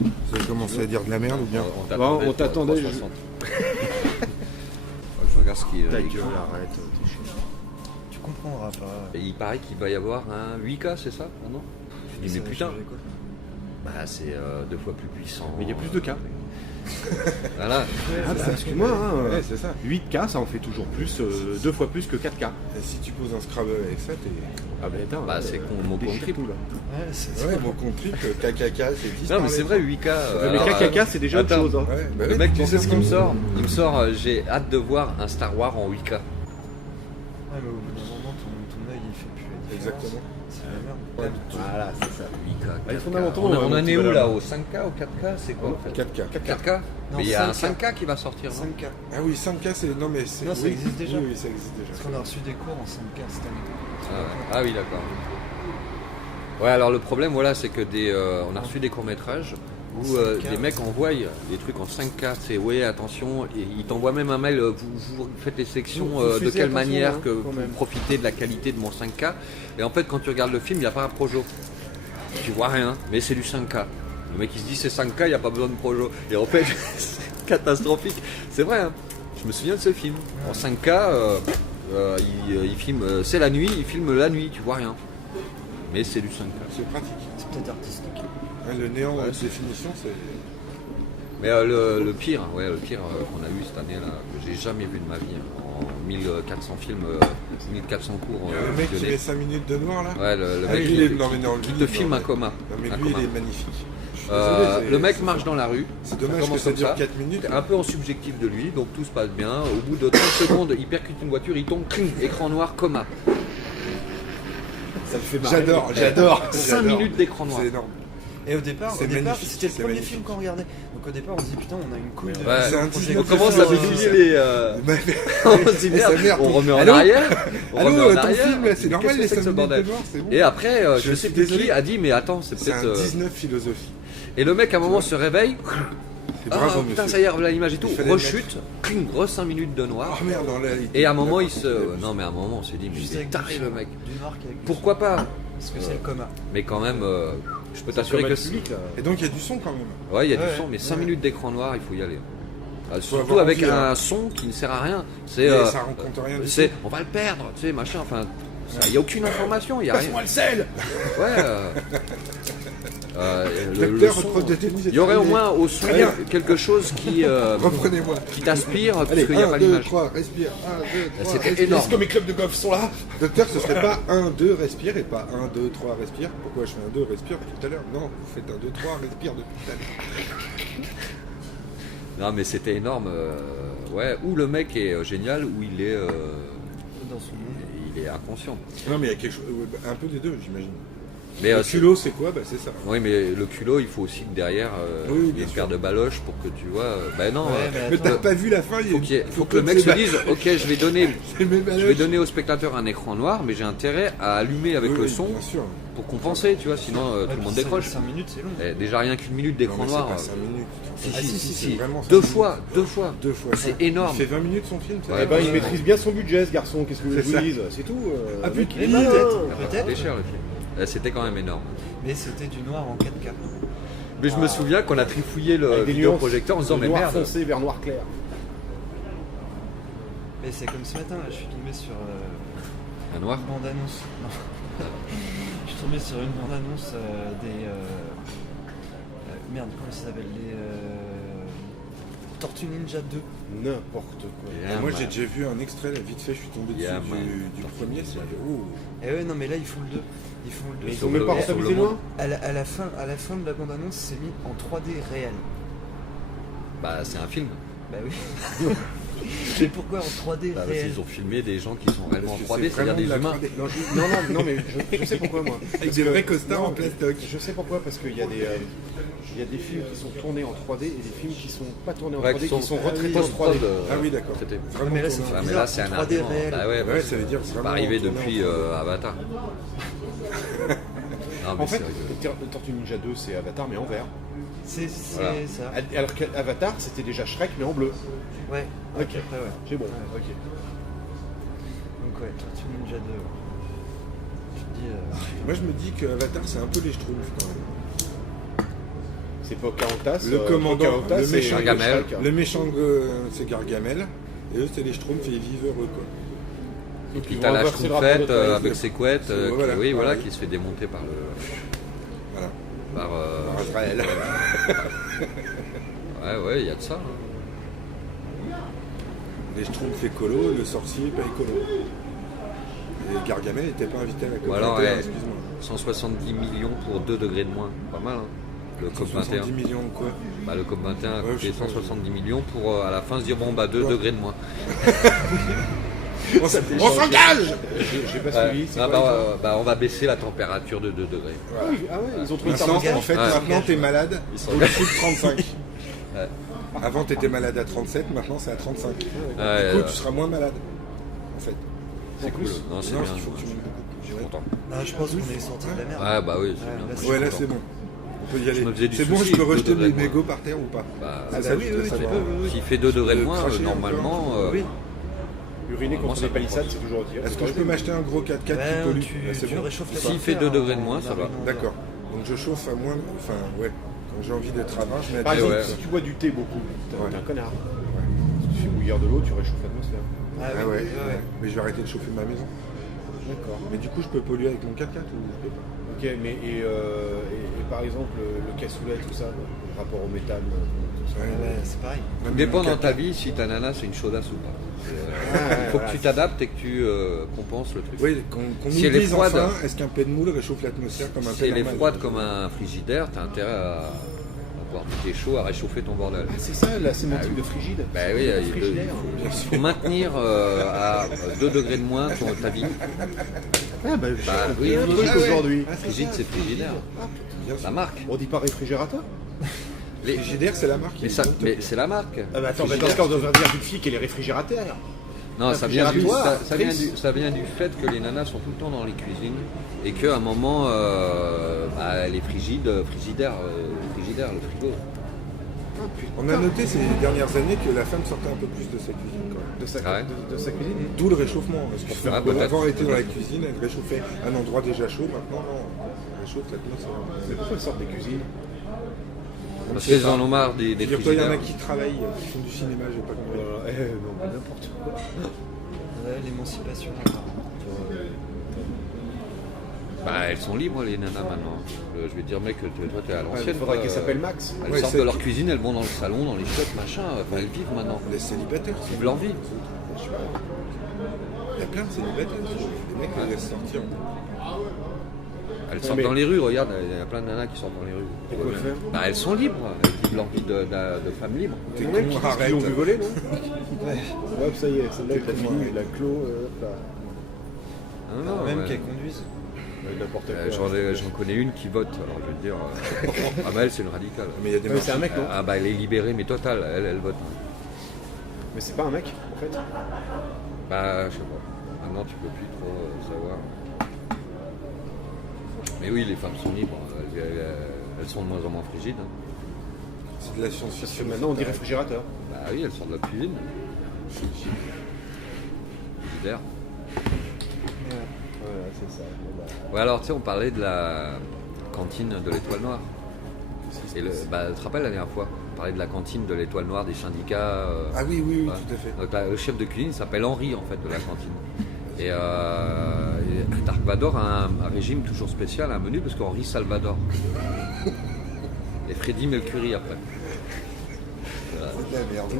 Vous avez commencé à dire de la merde ou bien? On t'attendait. 360. Je regarde ce qui Ta gueule, arrête, t'es chiant. Tu comprendras pas. Et il paraît qu'il va y avoir un 8K, c'est ça? Non, non. Je dis, mais putain, bah, c'est 2 fois plus puissant. Mais il y a plus de cas. Voilà. Ah bah excuse-moi, hein, Ouais, c'est ça. 8K ça en fait toujours plus, 2 fois plus que 4K. Et si tu poses un Scrabble avec ça, t'es. Ah bah attends, Bah, c'est con, mon compte triple. tout là. Ouais, c'est Ouais, mon compte triple, KKK, c'est 10. Non, mais c'est vrai, 8K. Mais alors, KKK c'est déjà autre attends. chose. Hein. Ouais, bah Le oui, mec, tu tu sais penses ce qu'il me comme ça. sort? Il me sort, j'ai hâte de voir un Star Wars en 8K. Ouais, mais au bout d'un moment, ton œil il fait plus la différence. Exactement. C'est la merde. Ouais, Voilà, c'est ça. 8K. Bah, les 4K. fondamentaux, On en est où voilà. là? Au 5K, au 4K? C'est quoi en fait? 4K. 4K? Non, Mais il y a un 5K. 5K qui va sortir, non? 5K. Ah oui, 5K, c'est. Non, mais c'est. Non, ça oui. existe déjà. Oui, ça existe déjà. Parce qu'on a reçu des cours en 5K cette année. Ah, ouais. Ah oui, d'accord. Ouais, alors le problème, voilà, c'est que on a reçu des courts-métrages où 5K. des mecs envoient des trucs en 5K, c'est ouais, attention, et ils t'envoient même un mail, vous faites les sections Vous de faisiez quelle attention, manière hein, que quand vous même. profitez de la qualité de mon 5K. Et en fait, quand tu regardes le film, il n'y a pas un projo. Tu vois rien, mais c'est du 5K. Le mec il se dit c'est 5K, il n'y a pas besoin de projo. Et en fait, c'est catastrophique. C'est vrai, hein. Je me souviens de ce film. En 5K, il filme, c'est la nuit, il filme la nuit, tu vois rien. Mais c'est du 5K. C'est pratique. C'est peut-être artistique. Hein, le néant en définition, c'est. Mais le pire qu'on a eu cette année là, que j'ai jamais vu de ma vie, hein, en 1400 films, 1400 cours. Le mec qui visionnés. met 5 minutes de noir là. Ouais, le Ah mec oui, qui, il est- non, mais non, qui lui, te non, filme mais- un coma. Non, mais Un lui, coma. il est magnifique. Je suis désolé, c'est- Le mec marche dans la rue. C'est dommage commence que ça comme dure 4 minutes. Un peu en subjectif de lui, donc tout se passe bien. Au bout de 30 secondes, il percute une voiture, il tombe, cling, écran noir, coma. Ça me fait marrer. J'adore. 5 minutes d'écran noir. C'est énorme. Et au départ, C'est magnifique, c'était le c'est premier magnifique. film qu'on regardait. Donc au départ, on se dit putain, on a une couille de. Ouais. C'est un projet. On 19 commence à film, multiplier ça. les. Mais- On se dit Et sa merde, mère, on remet en Allô arrière. On remet Allô, en ton arrière. film, là, c'est normal, Qu'est-ce les que c'est 5 que ce minutes de bordel noir, c'est bon. Et après, Je je sais suis plus désolé. qui a dit, mais attends, c'est C'est peut-être. un 19 philosophie. Et le mec à un moment se réveille. C'est Ah bravo, putain, monsieur. ça y est, voilà l'image et tout. Il fallait le Rechute, cling, re 5 minutes de noir. Oh merde, non, là, il- Et à un moment, il il se. Non, mais à un moment, on s'est dit, mais Juste il est avec taré du le son, mec. Du noir qui avec du Pourquoi son. pas? Parce que c'est le coma. Mais quand même, je peux C'est t'assurer comme que. un public là. Et donc il y a du son quand même. Ouais, il y a du Ouais, son, mais 5 ouais. minutes d'écran noir, il faut y aller. Surtout avoir avec envie, un hein. son qui ne sert à rien. C'est. Mais ça rencontre rien du c'est tout. on va le perdre, tu sais, machin, enfin. Il n'y a aucune information, il n'y a rien. Passe-moi le sel. Ouais. Le Docteur, son, prof de tennis, il y aurait au terminé. moins au son Très bien. quelque chose qui Reprenez-moi. t'aspire, parce Allez, qu'il n'y a 1, pas 2, l'image. 3, respire. 1, 2, 3. C'était respire. énorme. Est-ce que mes clubs de golf sont là? Docteur, ce serait pas 1, 2, respire et pas 1, 2, 3, respire. Pourquoi je fais un 2, respire depuis tout à l'heure? Non, vous faites un 2, 3, respire depuis tout à l'heure. Non, mais c'était énorme. Ouais, où le mec est génial, où il est, Dans son monde. il est inconscient. Non, mais il y a quelque chose. Un peu des deux, j'imagine. Mais Le c'est- culot, c'est quoi? Bah, c'est ça. Oui, mais le culot, il faut aussi que derrière, Oui, il y ait bien une sûr. paire de baloches pour que tu vois. Ben non, Ouais, mais Mais t'as attends. pas vu la fin? Il y a faut, une- faut que le mec se dise, ok, je vais donner, C'est mes je vais baloches. donner au spectateur un écran noir, mais j'ai intérêt à allumer avec Oui, le oui, son Bien sûr. pour compenser, tu vois, sinon tout le monde décroche. 5 minutes, c'est long. Déjà rien qu'une minute Non, d'écran mais noir. c'est pas 5 minutes. Si, Ah, si, si, c'est si. vraiment 5 Deux minutes. fois, deux fois. 2 fois. C'est ça. énorme. Il fait 20 minutes son film, ça Ouais, Eh ben, il ouais. maîtrise bien son budget ce garçon, qu'est-ce que vous voulez que je C'est vous dise? C'est tout. Ah, mec, putain, il est malin. peut-être. C'était cher le film. C'était quand même énorme. Mais c'était du noir en 4K. Mais je me souviens qu'on a trifouillé le Avec des vidéoprojecteur en se disant, de mais noir merde. foncé vers noir clair. Mais c'est comme ce matin, là, je suis tombé sur Un noir. une bande-annonce. Non. Je suis tombé sur une bande-annonce des. Merde, comment ça s'appelle? Les. Tortues Ninja 2. N'importe quoi. Yeah, Moi, man. j'ai déjà vu un extrait, là, vite fait, je suis tombé dessus Yeah, man. du premier. C'est. Oh. Et ouais, non, mais là, ils font le 2. Ils font le 2. Mais ils Sur ont même le- pas sur rentabilisé le loin. À la fin de la bande-annonce, c'est mis en 3D réel. Bah, c'est un film. Bah oui. Mais pourquoi en 3D Bah, parce réel? qu'ils ont filmé des gens qui sont réellement en Parce que 3D, c'est c'est-à-dire vraiment des de la humains. 3D. Non, mais je sais pourquoi moi. Avec des vrais costards en plastoc. Je sais pourquoi, parce qu'il y a des films qui sont tournés en 3D et des films qui sont pas tournés en Ouais, 3D, qui sont retraités en post-prod, 3D. Ah oui, d'accord. C'était. Vraiment mais là, tourné. c'est Ah, mais bizarre, là, c'est un 3D argument. réel. Bah ouais, Ouais, ça veut dire c'est vraiment pas arrivé tourné en depuis 3D. Avatar. Non, mais En fait, sérieux. Tortue Ninja 2, c'est Avatar, mais en vert. C'est Voilà. ça. Alors qu'Avatar, c'était déjà Shrek, mais en bleu. Ouais. Ok. Après, ouais. C'est bon, Ouais. ok. Donc, ouais, Tortue Ninja 2. Je te dis. Moi, je me dis que Avatar, c'est un peu les Schtroumpfs quand même. C'est Pocahontas. Le commandant, Pocahontas, le c'est méchant, Gargamel. Shrek. Le méchant, c'est Gargamel. Et eux, c'est les Schtroumpfs et ils vivent heureux, quoi. Et puis ils t'as vont la inverser le Schtroumpfette rapport de taille. avec ses couettes, Voilà, qui, oui, voilà, pareil. qui se fait démonter par le. Voilà. Par, Par Israël. ouais, il y a de ça. hein. Les Schtroumpfs écolo, le sorcier pas écolo. Et Gargamel n'était pas invité à la COP Ou alors, 21, ouais, excuse-moi. 170 millions pour 2 degrés de moins. Pas mal, hein. Le COP 21. 170 millions de quoi? Bah, le COP 21 a Ouais, coûté je sais pas. 170 millions pour à la fin se dire bon bah 2 Ouais. degrés de moins. On s'engage! J'ai pas Ouais. suivi. c'est Ah, quoi, on va baisser la température de 2 degrés. Ah oui, ah ouais, ils ont trouvé ça. Maintenant, en fait, Ouais. maintenant t'es malade sont- au-dessus de 35. Ouais. Avant t'étais malade à 37, maintenant c'est à 35. Du Ouais, coup, tu seras moins malade. En fait. c'est cool. Non, c'est Non, bien. il faut que tu m'aimes beaucoup. Je suis content. Ah, je pense qu'on est sorti de la merde. Ouais, bah oui, c'est Ouais, bien. là, Je suis Ouais, là content. c'est bon. On peut y aller. me faisais du C'est bon, souci je peux avec rejeter 2 degrés mes de moins. mégots par terre ou pas? Bah, C'est Ah ça, bah je oui, voudrais oui, tu savoir. peux, oui. S'il fait 2 degrés de De moins, cracher normalement. Oui. Uriner contre ça les palissades, c'est toujours dire. Est-ce que je peux m'acheter un gros 4x4 qui Ouais, pollue? tu, Ouais, c'est tu bon. réchauffes la S'il fait terre, 2 degrés de on moins, ça arrive va. en- D'accord. Donc je chauffe à moins. Enfin, ouais. Quand j'ai envie d'être avant, je mets à Par 10. exemple, ouais. si tu bois du thé beaucoup, t'es Ouais. un connard. Si tu fais bouillir de l'eau, tu réchauffes l'atmosphère. Ah Ah oui, ouais, ouais, ouais. mais je vais arrêter de chauffer ma maison. D'accord. Mais du coup, je peux polluer avec mon 4x4 ou je peux pas? Ok, mais et par exemple, le cassoulet, tout ça, le rapport au méthane, tout ça. Ouais, Ouais, c'est pareil. Même Dépend mon dans ta 4x4. vie si ta nana c'est une chaudasse ou pas. ouais, Il faut voilà. que tu t'adaptes et que tu compenses le truc. Oui, qu'on Si nous elle est dise froide- enfin, est-ce qu'un pet de moule réchauffe l'atmosphère comme un Si pet elle est normal? froide comme un frigidaire, t'as intérêt à avoir du thé chaud, à réchauffer ton bordel. Ah, c'est ça, la sémantique de frigide. Bah oui, Frigidaire. il faut maintenir à 2 degrés de moins ta vie. Ah bah, Bah oui, oui, un frigide, truc aujourd'hui. frigide c'est frigidaire. Bien La sûr. marque. On dit pas réfrigérateur? Les- Frigidaire, c'est la marque. Mais, ça, mais c'est la marque. Ah bah attends, dans ce cas, on devrait dire une fille qu'elle est réfrigérateur. Non, ça vient, Réfrigératoire, Chris. ça vient du fait que les nanas sont tout le temps dans les cuisines et qu'à un moment, les frigidaire, le frigo. Ah putain. On a noté ces dernières années que la femme sortait un peu plus de sa cuisine quand même. De sa, Ah ouais. de sa cuisine. D'où le réchauffement. Parce que Ah, peut-être. avant, elle était dans la cuisine, elle réchauffait un endroit déjà chaud. Maintenant, non. Elle réchauffe l'atmosphère. Mais pourquoi elles sortent des cuisines? Parce qu'ils en ont marre des Figure-toi, il y en a frigidaires. qui travaillent, qui font du cinéma, j'ai pas compris. Non, mais n'importe quoi. Ouais, l'émancipation. Bah, elles sont libres les nanas maintenant. Je vais te dire mec, toi t'es à Il l'ancienne. faudrait quoi. qu'elle s'appelle Max. Elles Ouais, sortent c'est- de leur cuisine, elles vont dans le salon, dans les chiottes, machin. Enfin, elles vivent maintenant. Les célibataires, Vivent leur vie. Je sais pas. Il y a plein de célibataires. Les mecs, ils laissent sortir. Elles sortent mais- dans les rues, regarde, il y a plein de nanas qui sortent dans les rues. Et quoi faire? Bah, elles sont libres, elles vivent leur vie de femmes libres. T'es Il y en a qui con, disent qu'ils arrête. l'ont vu voler, non? Ouais. Hop, ça y est, celle-là, T'es il l'a con, fini, arrête. il a clos. Hop là. Ah, non, Même ouais. qu'elles conduisent. N'importe quoi. J'en connais une qui vote, alors je veux te dire. Ah bah elle c'est une radicale. Mais il y a des Mais c'est un mec, non? Ah bah elle est libérée mais totale, elle vote. Mais c'est pas un mec, en fait. Bah je sais pas. Maintenant tu peux plus trop savoir. Mais oui les femmes sont libres, elles sont de moins en moins frigides. hein. C'est de la Parce que science-fiction. maintenant, on dit réfrigérateur. Bah oui elles sortent de la cuisine. Frigidaire. Voilà, c'est ça. Bon, bah, Ouais alors tu sais on parlait de la cantine de l'Étoile Noire. Et tu te rappelles la dernière fois on parlait de la cantine de l'Étoile Noire des syndicats. Ah oui, oui, oui, Ouais. tout à fait. Donc, le chef de cuisine s'appelle Henri en fait de la cantine. Et Dark Vador a un régime toujours spécial, un menu parce qu'Henri Salvador. Et Freddie Mercury après. C'est de la merde.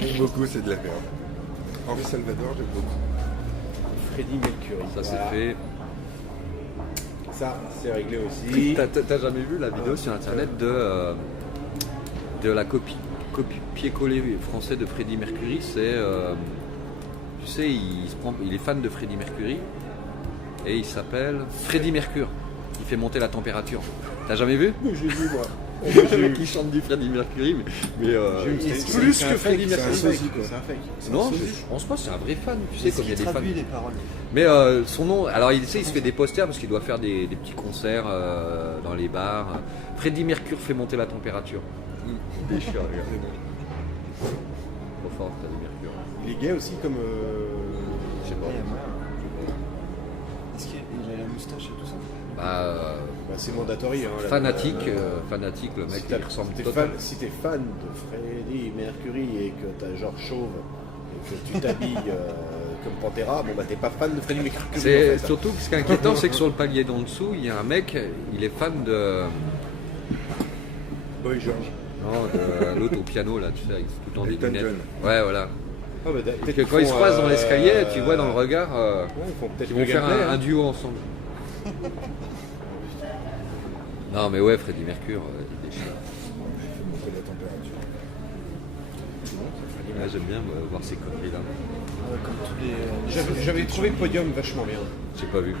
J'aime beaucoup, c'est de la merde. Henri Salvador, j'aime beaucoup. Freddie Mercury. Ça Voilà. s'est fait. Ça, c'est réglé aussi. T'as jamais vu la vidéo sur internet de la copier-coller français de Freddie Mercury? C'est tu sais, il est fan de Freddie Mercury et il s'appelle Freddie Mercure. Il fait monter la température. T'as jamais vu? Oui, j'ai vu, moi. Le mec qui chante du Freddie Mercury, mais C'est- plus c'est que un Freddie fake, Mercury. C'est un Sosie, fake, quoi. c'est un fake. Non, je pense pas, c'est un vrai fan, tu sais, Est-ce comme il y a qu'il des fans. traduit les paroles? Mais son nom, alors il se fait des posters parce qu'il doit faire des petits concerts dans les bars. Freddie Mercure fait monter la température. Déchire, regarde. Trop fort, Freddie Mercure. Il est gay aussi, comme. Je sais pas. Ouais, ouais. Est-ce qu'il a la moustache et tout ça? Bah, c'est mandatory. Hein, fanatique, le mec si qui ressemble t'es totalement. si t'es fan de Freddie Mercury et que t'as genre chauve et que tu t'habilles comme Pantera, bon bah t'es pas fan de Freddie Mercury. C'est en fait, hein. surtout que ce qui est inquiétant, c'est que sur le palier d'en dessous, il y a un mec, il est fan de. Boy George. Non, de l'autre au piano là, tu sais, avec tout le temps des Elton lunettes. John. Ouais, voilà. Ah, bah, Et que quand ils se croisent dans l'escalier, tu vois dans le regard, Ouais, ils font peut-être ils vont le faire gameplay, un hein. duo ensemble. Non, mais ouais, Freddie Mercury, il déchire. Je vais montrer la température. Ouais, j'aime bien voir ces conneries là. Comme tous les. J'avais trouvé le podium vachement bien. J'ai pas vu.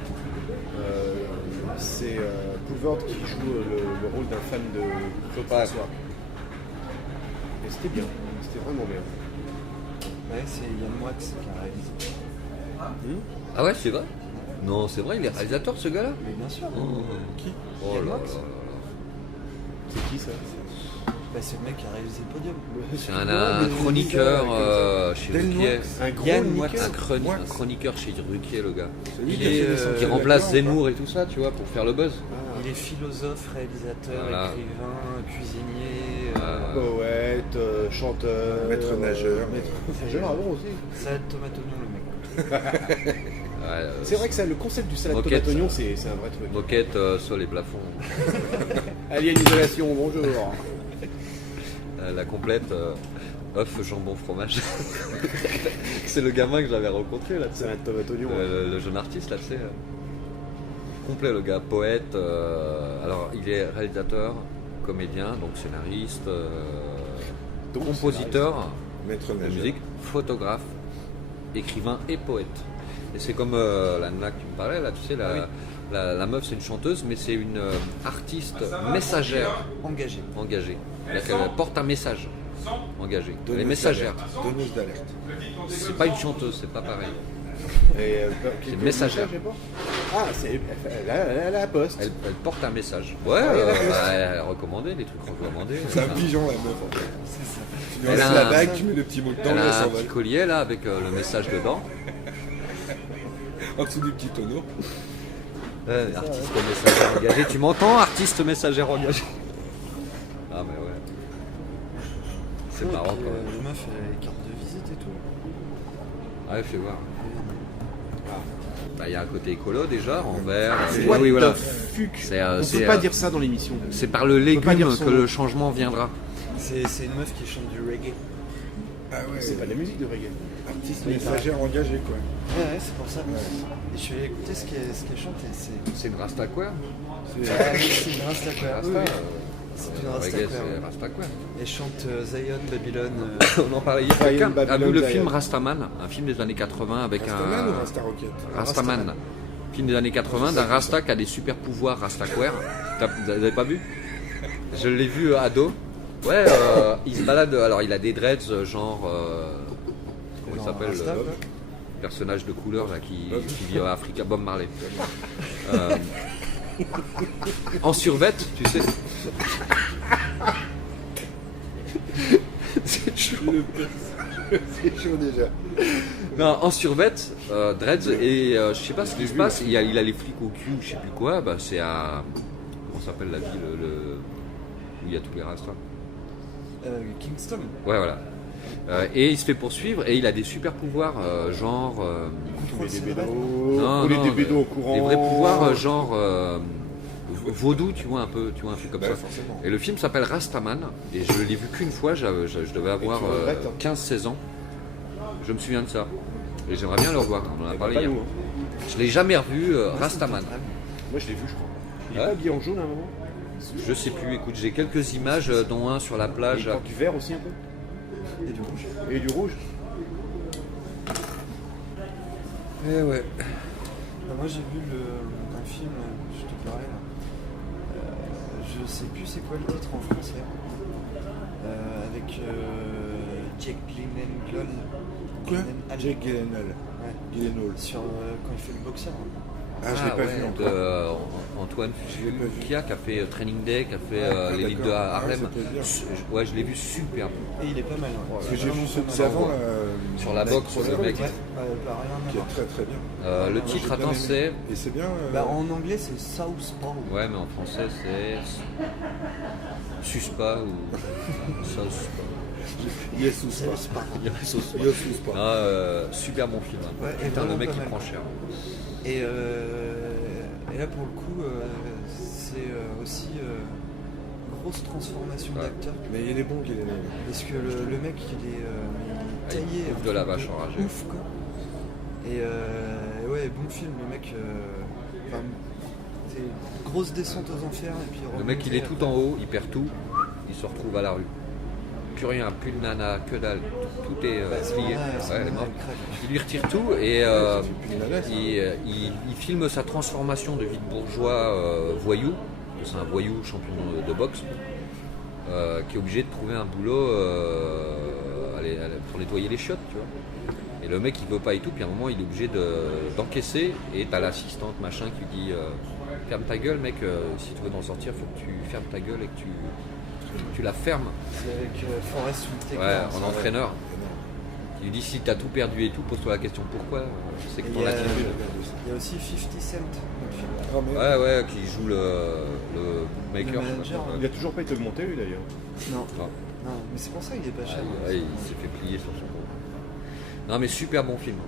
C'est Boulevard qui joue le rôle d'un fan de Claude Ouais. François. Et c'était bien, c'était vraiment bien. Ouais, c'est Yann Moix qui a réalisé. Ah ouais, c'est vrai? Non, c'est vrai, il est réalisateur ce gars-là? Mais bien sûr. Qui? Oh Yann là Moix. là. C'est qui ça? Bah, c'est le mec qui a réalisé le podium. C'est un chroniqueur chez Del Ruquier. Noix. Un gros Yann niqueur. Moix. Un chroniqueur chez Ruquier, le gars. Celui Il qui a est, fait les Qui sorties remplace de la Zemmour et tout ça, tu vois, pour faire le buzz. Il est philosophe, réalisateur, Voilà. écrivain, cuisinier. Poète, chanteur. Maître nageur. Maître nageur, ah bon aussi. Salade tomate oignon, le mec. Ouais, C'est vrai que ça, le concept du salade Moquette, tomate oignon, ça. c'est un vrai truc. Moquette, sol et plafond. Alien Isolation, bonjour. La complète, œuf, jambon, fromage. C'est le gamin que j'avais rencontré là, tu sais. Salade tomate oignon. Le jeune artiste là, tu sais. Complet le gars, poète. Alors il est réalisateur, comédien, donc scénariste, Donc, compositeur Maître de nageur. musique, photographe, écrivain et poète. Et c'est comme la nana que tu me parlais là, tu sais, la meuf c'est une chanteuse, mais c'est une artiste messagère Engagé. engagée. C'est-à-dire qu'elle porte un message engagé. Elle est Donneuse messagère. d'alerte. Donneuse d'alerte. C'est pas une chanteuse, c'est pas pareil. Et, C'est une messagère. Ah, c'est elle a la poste. Elle porte un message. Ouais, elle a recommandé, des trucs recommandés. C'est un pigeon la meuf en fait. Tu lui Elle laisses a la un- bague, tu mets le petit mot dedans, Elle elle a un s'envole. petit collier là avec le message dedans. En dessous du petit tonneau. Artiste messagère engagé. Tu m'entends, artiste messagère engagé? Ah mais ouais. C'est marrant Puis, quand même. le meuf, elle a les cartes de visite et tout. Ouais, fais voir. Bah, il y a un côté écolo déjà, en vert. What Oui, voilà. the fuck. C'est, On c'est, peut pas dire ça dans l'émission. C'est par le peut pas légume dire son que nom. le changement viendra. C'est une meuf qui chante du reggae. Ah ouais, C'est pas de la musique de reggae. artiste Oui, messagère engagé quoi. Ouais, c'est pour ça. Et je suis allé écouter ce qu'elle chante et c'est. C'est une rastaquaire. C'est une rastaquaire. Rasta, Oui, oui. C'est une rastaquaire. c'est rastaquaire. Elle chante Zion, Babylone. On en parlait hier. Zion, Quelqu'un a Babylone, vu le Zion. film Rastaman, un film des années 80 avec Rastaman ou un. Rasta Rocket? Rastaman. Film des années 80 d'un Rasta qui a des super pouvoirs rastaquaire. Vous avez pas vu? Je l'ai vu ado. Ouais, il se balade. Alors il a des dreads genre. Comment il Genre s'appelle Rasta, le quoi. personnage de couleur là qui vit en Afrique, Bob Marley. En survette, tu sais. C'est chaud. C'est chaud déjà. Non, en survette, dreads, et je sais pas ce qui se passe, il a les flics au cul, je sais plus quoi, bah c'est à. Comment s'appelle la ville où il y a tous les rastas? Kingston. Ouais, voilà. Et il se fait poursuivre et il a des super pouvoirs, genre. Trouver des bédos, Non, rouler non, des bédos au courant. Des vrais pouvoirs, genre. Vaudou, tu vois, un peu, tu vois, un truc comme Bah, ça. forcément. Et le film s'appelle Rastaman, et je l'ai vu qu'une fois, je devais avoir tu regrettes, hein. 15-16 ans. Je me souviens de ça. Et j'aimerais bien le revoir, on en a Eh ben, parlé pas hier. nous, hein. Je l'ai jamais revu, Rastaman. Moi je l'ai vu, je crois. Il est Ouais. pas habillé en jaune à un moment. Je sais plus, écoute, j'ai quelques images, dont un sur la Et plage. il porte du vert aussi un peu. Et du rouge. Et du rouge. Eh ouais. Bah, moi j'ai vu un film, je te parlais là. Je sais plus c'est quoi le titre en français. Avec Jake Gyllenhaal. Quoi? Gyllenhaal. Jake Gyllenhaal. Ouais. Gyllenhaal. Sur quand il fait le boxeur. hein. Ah, je l'ai pas vu de encore. Antoine l'ai pas vu. Fuqua qui a fait Training Day, qui a fait Ah, l'élite de d'accord. Harlem. Ouais, ça peut être bien. Ouais, je l'ai vu superbe. Et il est pas mal. Ouais. Parce que j'ai vu Vraiment celui pas mal. d'avant, Sur la boxe, sur le la mec. boxe, Bah, rien à qui est voir. très très bien. Le Moi, titre, j'ai bien attends, aimé. c'est. Et c'est bien. Bah, en anglais, c'est Southpaw. Ouais, mais en français, c'est. Suspa ou. Sauce. Yesus pas. Yesus pas. Super bon film. Hein. Ouais, et Putain, le vraiment mec pas il mal. prend cher. Et là, pour le coup, c'est aussi grosse transformation Ouais. d'acteur. Mais il est bon, Guylaine. Parce que le mec, il est taillé. il bouffe de la vache enragée. Ouf, quoi. Et ouais, bon film, le mec. Enfin, c'est une grosse descente aux enfers. Et puis Le mec il est tout en haut, il perd tout, il se retrouve à la rue. Plus rien, plus de nana, que dalle, tout est plié. Ouais, elle est morte. Il lui retire tout et il filme sa transformation de vide bourgeois voyou, c'est un voyou champion de boxe, qui est obligé de trouver un boulot pour nettoyer les chiottes, tu vois. Et le mec il veut pas et tout, puis à un moment il est obligé d'encaisser et t'as l'assistante machin qui lui dit ferme ta gueule mec, si tu veux t'en sortir faut que tu fermes ta gueule et que tu la fermes. C'est avec Forrest Whitaker. Ouais, en entraîneur. Il lui dit si t'as tout perdu et tout, pose-toi la question pourquoi. C'est que Et ton il y a- attitude. Il y a aussi 50 Cent dans le film. Oh, merde. Ouais, qui joue le maker. Le je sais manager, pas. Il a toujours pas été augmenté, lui, d'ailleurs. Non, Non. non, mais c'est pour ça qu'il est pas cher. Ouais, il s'est fait plier sur son dos. Non mais super bon film.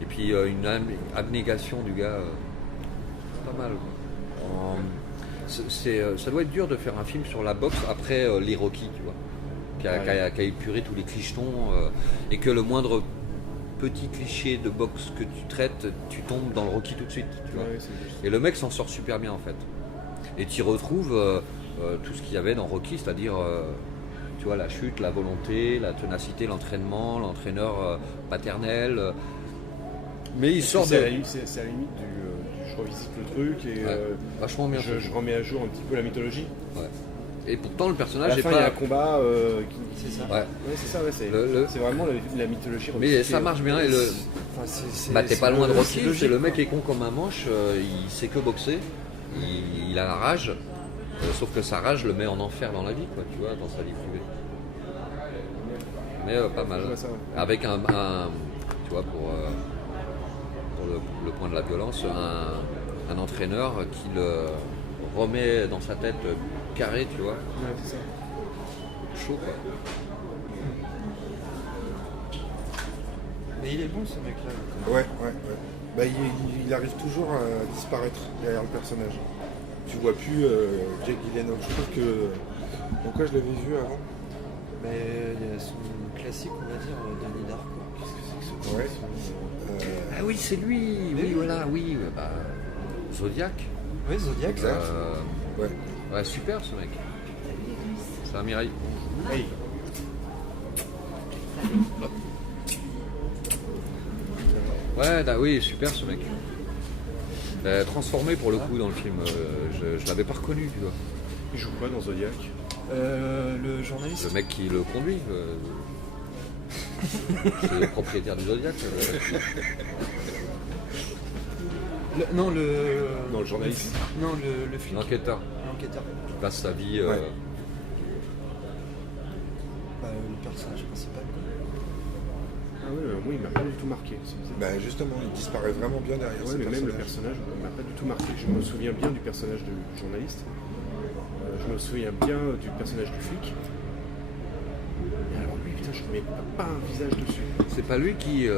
Et puis une abnégation du gars, pas mal. Quoi. Ça doit être dur de faire un film sur la boxe après les Rocky, tu vois. Qui a épuré tous les clichetons et que le moindre petit cliché de boxe que tu traites, tu tombes dans le Rocky tout de suite. Tu vois. Ouais, c'est juste. Et le mec s'en sort super bien en fait. Et tu y retrouves tout ce qu'il y avait dans Rocky, c'est-à-dire tu vois, la chute, la volonté, la ténacité, l'entraînement, l'entraîneur paternel. Mais il sort C'est à la de. limite, c'est à la limite je revisite le truc et Ouais, vachement bien fait. je remets à jour un petit peu la mythologie. Ouais. Et pourtant le À personnage la est fin, il y a un pas. combat C'est ça. Ouais. Ouais, c'est ça, ouais, c'est Le- vraiment la mythologie Mais revisitée. ça marche bien et le. Enfin, Bah t'es pas loin de Rocky, logique, c'est le mec quoi. est con comme un manche, il sait que boxer, il a la rage, sauf que sa rage le met en enfer dans la vie, quoi, tu vois, dans sa vie privée. Mais pas mal. Je vois ça, ouais. Avec un tu vois, pour le point de la violence, un entraîneur qui le remet dans sa tête carré, tu vois, Ouais, c'est ça. chaud quoi. Mais il est bon ce mec-là. Ouais. Bah, il arrive toujours à disparaître derrière le personnage. Tu vois plus Jake Gyllenhaal. Je trouve que. Pourquoi je l'avais vu avant? Mais il y a son classique, on va dire, Denis Darko. Qu'est-ce que c'est que ce Ouais. Ah oui, c'est lui, oui, voilà, oui. Bah, Zodiac. Oui, Zodiac. Exact. Ouais. Ouais, super ce mec. Ça va Mireille. Hey. Ouais, oui, super ce mec. Transformé pour le coup dans le film. Je l'avais pas reconnu, tu vois. Il joue quoi dans Zodiac? Le journaliste. Le mec qui le conduit. C'est le propriétaire du Zodiac. Non, le. Non, le journaliste. Non, le flic. L'enquêteur L'enquêteur. qui passe sa vie. Ouais. Bah, le personnage principal. Quoi. Ah ouais, moi il m'a pas du tout marqué. C'est bizarre. Bah, justement, il disparaît vraiment bien derrière Ouais, ce mais même le personnage. personnage m'a pas du tout marqué. Je me souviens bien du personnage du journaliste. Je me souviens bien du personnage du flic. Et alors lui, putain, je ne mets pas un visage dessus. C'est pas lui qui.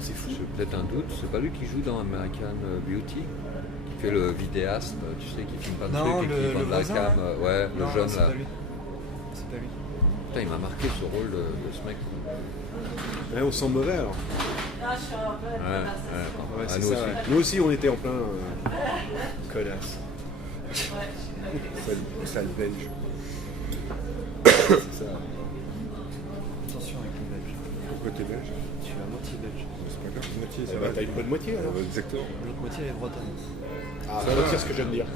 C'est fou. J'ai peut-être un doute. C'est pas lui qui joue dans American Beauty, qui fait le vidéaste, tu sais, qui filme pas de Non, trucs et qui le vend de la voisin, cam. Ouais, Non, le jeune c'est là. pas lui. C'est pas lui. Putain, il m'a marqué ce rôle de ce mec. Ouais, on sent mauvais alors. Ouais, Ouais, c'est nous ça, aussi. ouais. Nous aussi, on était en plein colasse. Sale belge. C'est ça. Attention avec le belge. Pourquoi t'es belge? Tu es à moitié belge. C'est pas grave, moitié, Eh ça bah, va. t'as une bonne moitié alors. Exactement. L'autre moitié elle est bretonne. Ah, ça retire ce que je viens de dire.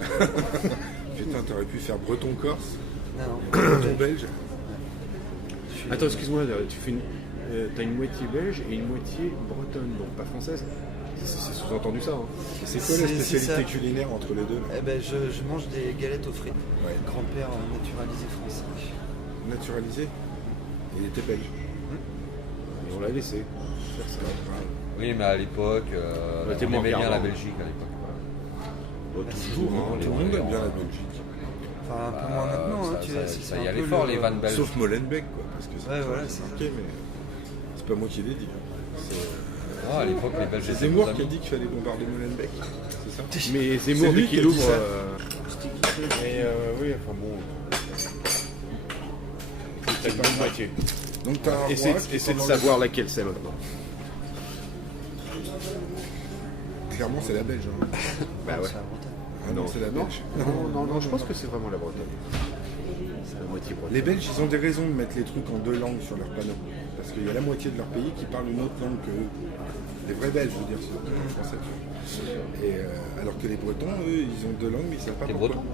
Putain, t'aurais pu faire breton-corse, Non, breton belge. Attends, excuse-moi, tu fais t'as une moitié belge et une moitié bretonne, donc pas française. C'est sous-entendu ça. Hein. C'est quoi la C'est spécialité ça. culinaire entre les deux là? Eh ben, je mange des galettes aux frites. Ouais. Grand-père naturalisé français. Naturalisé. Il était belge. Et on l'a laissé. Faire ça. Oui, mais à l'époque, Ouais, t'es on moins aimait bien regardant. la Belgique à l'époque. Bon, Toujours, hein, les tout le monde aime Hollandais, bien la hein. Belgique. Enfin, un peu moins maintenant, hein, tu vois. Ça y allait fort, les vannes belges. Sauf Molenbeek, quoi. Parce que Ouais, voilà, c'est c'est marqué, mais c'est pas moi qui l'ai dit. hein. Ah, à l'époque, les Belges C'est étaient Zemmour nos qui a amis. dit qu'il fallait bombarder Molenbeek. C'est ça? Mais Zemmour, C'est lui dès qui a qu'il dit ouvre. ça. Mais oui, enfin bon. C'est pas une moitié. Donc t'as un Essaie roi qui de pendant savoir laquelle c'est maintenant. Clairement, c'est la belge. hein. Bah ouais. C'est la Bretagne. Ah non, c'est la belge. Non, je pense que c'est vraiment la Bretagne. C'est la moitié bretonne. Les Belges, ils ont des raisons de mettre les trucs en deux langues sur leur panneau. Parce qu'il y a la moitié de leur pays qui parle une autre langue que eux. Les vrais Belges, je veux dire, ceux qui parlent français. Et alors que les Bretons, eux, ils ont deux langues, mais ils savent pas T'es pourquoi. breton?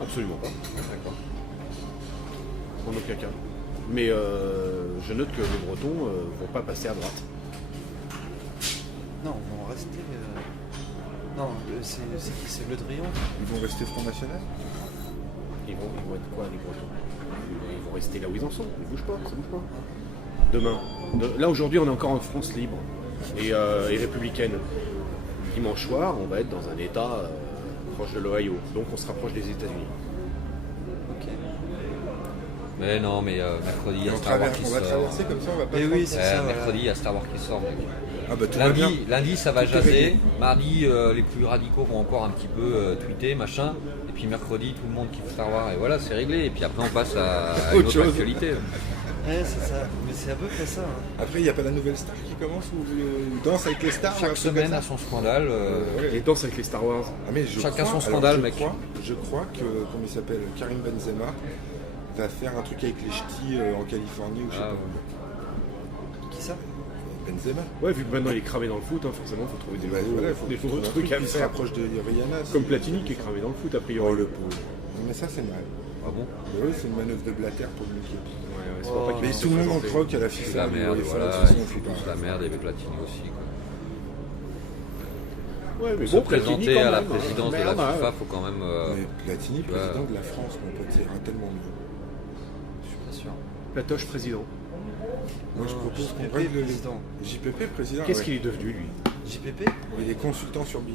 Absolument pas. D'accord. En aucun cas. Mais je note que les Bretons vont pas passer à droite. Non, on va rester. Non, c'est qui? C'est Le Drian. Ils vont rester Front National. Ils vont être quoi, les Bretons? Ils vont rester là où ils en sont. Ils bougent pas, ça bouge pas. Demain. Là, aujourd'hui, on est encore en France libre et républicaine. Dimanche soir, on va être dans un État proche de l'Ohio. Donc, on se rapproche des États-Unis. Ok. Mais non, mais mercredi, il y Et a on, Star Wars qui on va sort. traverser comme ça, on va pas. Et se oui, rendre c'est Ouais, ça. voilà. mercredi, il y a Star Wars qui sort. mec. compte. Ah bah tout va bien. Lundi, ça va Tout est réglé. jaser. Mardi, les plus radicaux vont encore un petit peu tweeter, machin. Et puis mercredi, tout le monde kiffe Star Wars. Et voilà, c'est réglé. Et puis après, on passe à une Autre autre chose. actualité. Ouais, c'est ça. Mais c'est à peu près ça. hein. Après, il n'y a pas la nouvelle star qui commence ou une danse avec les stars ou un Chaque truc comme semaine ça a son scandale. Les danses avec les Star Wars. Ah, mais je Chacun crois- son scandale, alors, mec. Je crois que, comment il s'appelle, Karim Benzema va faire un truc avec les ch'tis en Californie ou je sais Ah, pas. ouais. Qui ça? Benzema. Ouais, vu que maintenant il est cramé dans le foot, hein, forcément, faut trouver des Bah, voilà, il faut des trouver un trucs à qui se faire. rapproche de Rihanna. Comme c'est- Platini qui est cramé dans le foot, a priori. Oh le pauvre. Non, mais ça c'est mal. Ah bon? Mais oui, c'est une manœuvre de blatter pour le niquer. Ouais, c'est pour pas qu'il Mais puisse tout se le monde en présenter. croque à la C'est FIFA. la mais merde, les fans, voilà. de toute Ils façon, font faut pas. tous la merde. Il y avait Platini aussi. Quoi. Ouais, mais Se bon, Platini, présenter quand à la même, présidence de la merde, FIFA, faut quand même. Mais Platini, tu vois, président de la France, mon pote, ça ira tellement mieux. Je suis pas sûr. Platoche président. Moi je Non, propose qu'on JPP règle les président. JPP président. Qu'est-ce ouais. qu'il est devenu, lui? JPP? Il est consultant sur Bein.